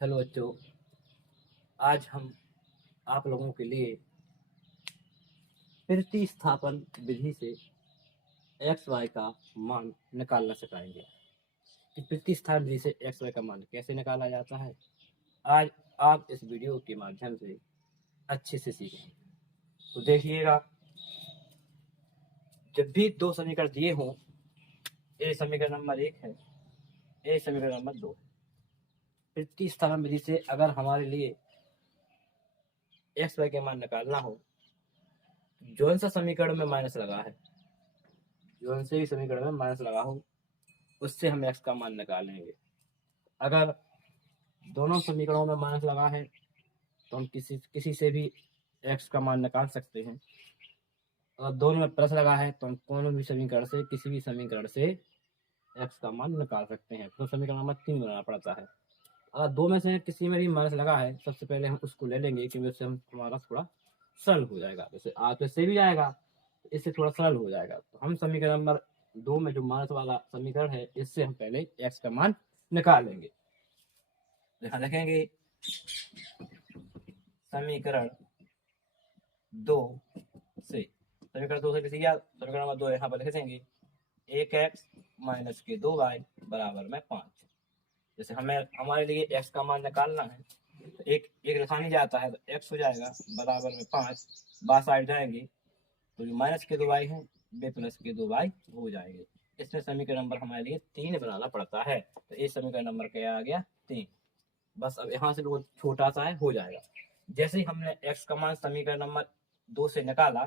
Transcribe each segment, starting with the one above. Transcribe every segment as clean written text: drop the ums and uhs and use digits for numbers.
Hello बच्चों, आज हम आप लोगों के लिए प्रतिस्थापन विधि से एक्स वाई का मान निकालना सिखाएंगे कि प्रतिस्थापन विधि से एक्स वाई का मान कैसे निकाला जाता है। आज आप इस वीडियो के माध्यम से अच्छे से सीखेंगे। तो देखिएगा, जब भी दो समीकरण दिए हों, ए समीकरण नंबर 1 है, ए समीकरण नंबर 2 है, प्रतिस्थापन विधि से अगर हमारे लिए एक्स वाई के मान निकालना हो, जौन सा समीकरण में माइनस लगा है, जौन से भी समीकरण में माइनस लगा हो, उससे हम एक्स का मान निकालेंगे। अगर दोनों समीकरणों में माइनस लगा है तो हम किसी से भी एक्स का मान निकाल सकते हैं। अगर दोनों में प्लस लगा है तो हम कोनो भी समीकरण से, किसी भी समीकरण से एक्स का मान निकाल सकते हैं। तो समीकरण नंबर 3 बनाना पड़ता है। अगर दो में से किसी में भी माइनस लगा है, सबसे पहले हम उसको ले लेंगे क्योंकि उससे हमारा थोड़ा सरल हो जाएगा। जैसे आ तो इससे भी जाएगा, इससे थोड़ा सरल हो जाएगा। तो हम समीकरण नंबर 2 में जो माइनस वाला समीकरण है, इससे हम पहले एक्स का मान निकालेंगे। यहाँ लिखेंगे समीकरण 2 से, समीकरण 2 से किसी या समीकरण नंबर 2 यहाँ पर लिख देंगे 1x माइनस के 2y बराबर में 5। जैसे हमें हमारे लिए x का मान निकालना है तो एक लिखा नहीं जाता है, तो x हो जाएगा बराबर में 5, बाहर साइड जाएंगे तो जो माइनस के 2y है वे प्लस के 2y हो जाएंगे। इसमें समीकरण नंबर हमारे लिए 3 बनाना पड़ता है। तो इस समीकरण नंबर क्या आ गया, 3। बस अब यहाँ से लोग छोटा सा है, हो जाएगा। जैसे ही हमने x का मान समीकरण नंबर 2 से निकाला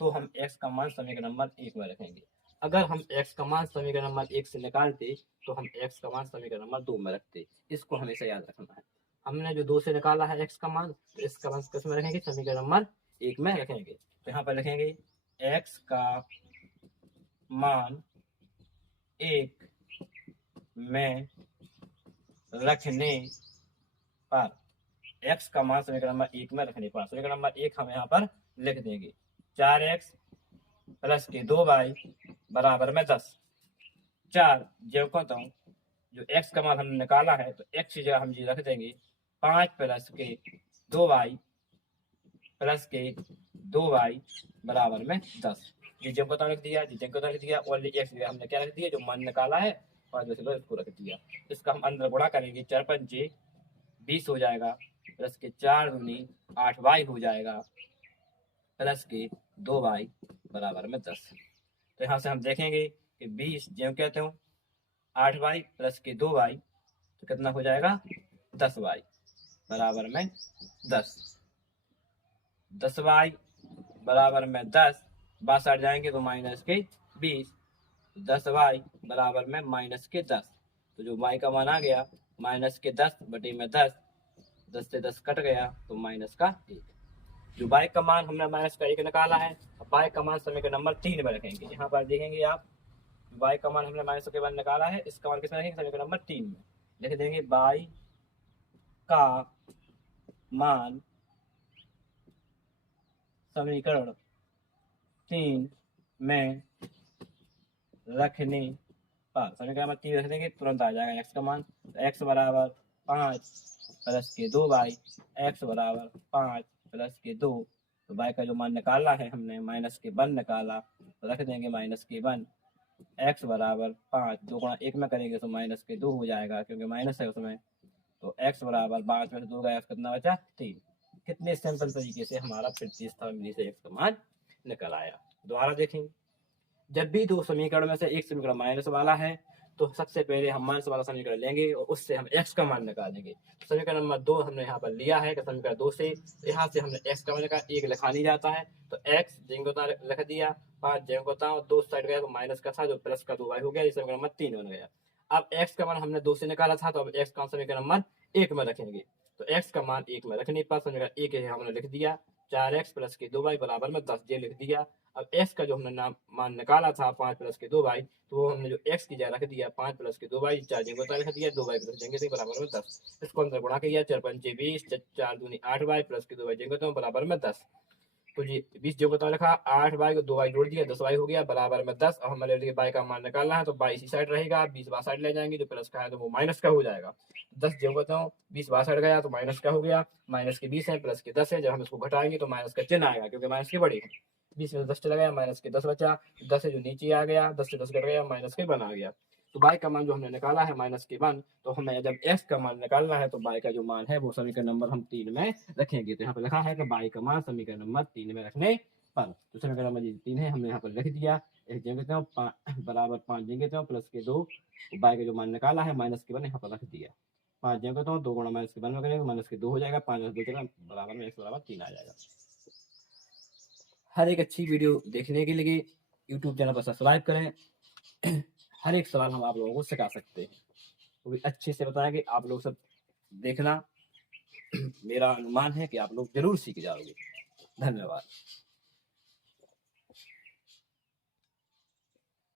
तो हम x का मान समीकरण नंबर 1 में रखेंगे। अगर हम x का मान समीकरण नंबर 1 से निकालते तो हम x का मान समीकरण नंबर 2 में रखते। इसको हमेशा याद रखना है। हमने जो 2 से निकाला है x का मान, तो इसका मान किस में रखेंगे, समीकरण नंबर 1 में रखेंगे। तो यहाँ पर लिखेंगे x का मान 1 में रखने पर, x का मान समीकरण नंबर 1 में रखने पर, समीकरण नंबर 1 हम यहाँ पर लिख देंगे 4x प्लस के 2y बराबर में 10। 4 जो कहता हूँ, जो x का मान हमने निकाला है तो x की जगह हम जी रख देंगे 5 प्लस के 2y प्लस के 2y बराबर में 10। जी जब को लिख दिया, जी जब को लिख दिया, ओनली x जगह हमने क्या रख दिया, जो मान निकाला है 5 से इसको रख दिया। इसका हम अंदर गुणा करेंगे, 4 पंजे 20 हो जाएगा, प्लस के 4 दूनी 8y हो जाएगा, प्लस के 2y बराबर में 10। तो यहाँ से हम देखेंगे कि 20 जो कहते हो 8y प्लस के 2y तो कितना हो जाएगा, 10y बराबर में 10। 10y बराबर में 10, बात हट जाएंगे तो माइनस के 20, 10y बराबर में माइनस के 10। तो जो y का मान आ गया माइनस के 10 बटे में 10, 10 से 10 कट गया तो माइनस का 1। जो y का मान हमने माइनस का 1 निकाला है, y का मान समीकरण नंबर 3 में रखेंगे। यहाँ पर देखेंगे आप, y का मान हमने माइनस के 1 निकाला है, इसका मान किसमें रखेंगे, समीकरण नंबर 3 में लिख देंगे y का मान समीकरण 3 में रखने पर, समीकरण नंबर 3 रख देंगे, तुरंत आ जाएगा x का मान। x बराबर 5 प्लस के 2y, x बराबर 5 प्लस के 2। तो y का जो मान निकाला है हमने माइनस के 1 निकाला, तो रख देंगे माइनस के 1, x बराबर 5, 2 गुणा 1 में करेंगे तो माइनस के 2 हो जाएगा क्योंकि माइनस है उसमें। तो x बराबर 5 में से 2 गया, कितना बचा, 3। कितने सिंपल तरीके से हमारा प्रतिस्थापन विधि से x का मान निकल आया। दोबारा देखेंगे, जब भी दो समीकरण में से एक समीकरण माइनस वाला है तो सबसे पहले हम माइनस वाला समीकरण लेंगे और उससे हम x का मान निकालेंगे। समीकरण नंबर 2 हमने यहाँ पर लिया है कि समीकरण 2 से, यहाँ से हमने x का मान निकाला, 1 लिखा नहीं जाता है तो x जिनको लिख दिया, 5 जिनको और 2 साइड गया तो माइनस का था जो प्लस का 2y हो गया, ये समीकरण नंबर 3 बन गया। अब x का मान हमने 2 से निकाला था तो अब x का समीकरण नंबर 1 में रखेंगे। तो x का मान 1 में रखने पर समीकरण 1 हमने लिख दिया 4x प्लस के 2y बराबर में 10, ये लिख दिया। अब x का जो हमने मान निकाला था 5 प्लस के 2y, तो वो हमने जो x की जगह रख दिया 5 प्लस के 2y, 4 जगह बता रख दिया, 2y प्लस जगह बराबर में 10। इसको अंदर गुणा किया, 4 पंचे 20, 4 दूनी 8y प्लस के 2y जगह बराबर में 10। तो ये 20 जो बताओ लिखा 8y को 2y जोड़ दिया 10y हो गया बराबर में 10। अब हमें y का मान निकालना है तो y इसी साइड रहेगा, 20 बाहर साइड ले जाएंगे, जो प्लस का है तो वो माइनस का हो जाएगा। 10 जो बताओ 20 बाहर साइड गया तो माइनस का हो गया, माइनस के 20 है प्लस के 10 है, जब हम इसको घटाएंगे तो माइनस का चिन्ह आएगा क्योंकि माइनस के बड़े हैं। 20 में 10 चला गया, माइनस के 10 बचा, 10 है जो नीचे आ गया, 10 से 10 कट गया, माइनस के 1 आ गया। तो y का मान जो हमने निकाला है माइनस के 1, तो हमें जब x का मान निकालना है तो y का जो मान है वो समीकरण नंबर हम 3 में रखेंगे। तो यहाँ पर लिखा है कि y का मान समीकरण नंबर 3 में रखने पर, तो समीकरण नंबर 3 है हमने यहाँ पर रख दिया। एक जगह कहते हैं बराबर 5 जगह कहते हैं प्लस के 2, y का जो मान निकाला है माइनस के 1 यहाँ पर रख दिया। 5 जगह कहता हूँ 2 गुणा माइनस के 1 में करेंगे, माइनस के 2 हो जाएगा, 5 में 2 चला बराबर में x बराबर 3 आ जाएगा। हर एक अच्छी वीडियो देखने के लिए यूट्यूब चैनल पर सब्सक्राइब करें। हर एक सवाल हम आप लोगों को सिखा सकते हैं, वो भी अच्छे से बताएंगे, आप लोग सब देखना। मेरा अनुमान है कि आप लोग जरूर सीख जाओगे। धन्यवाद।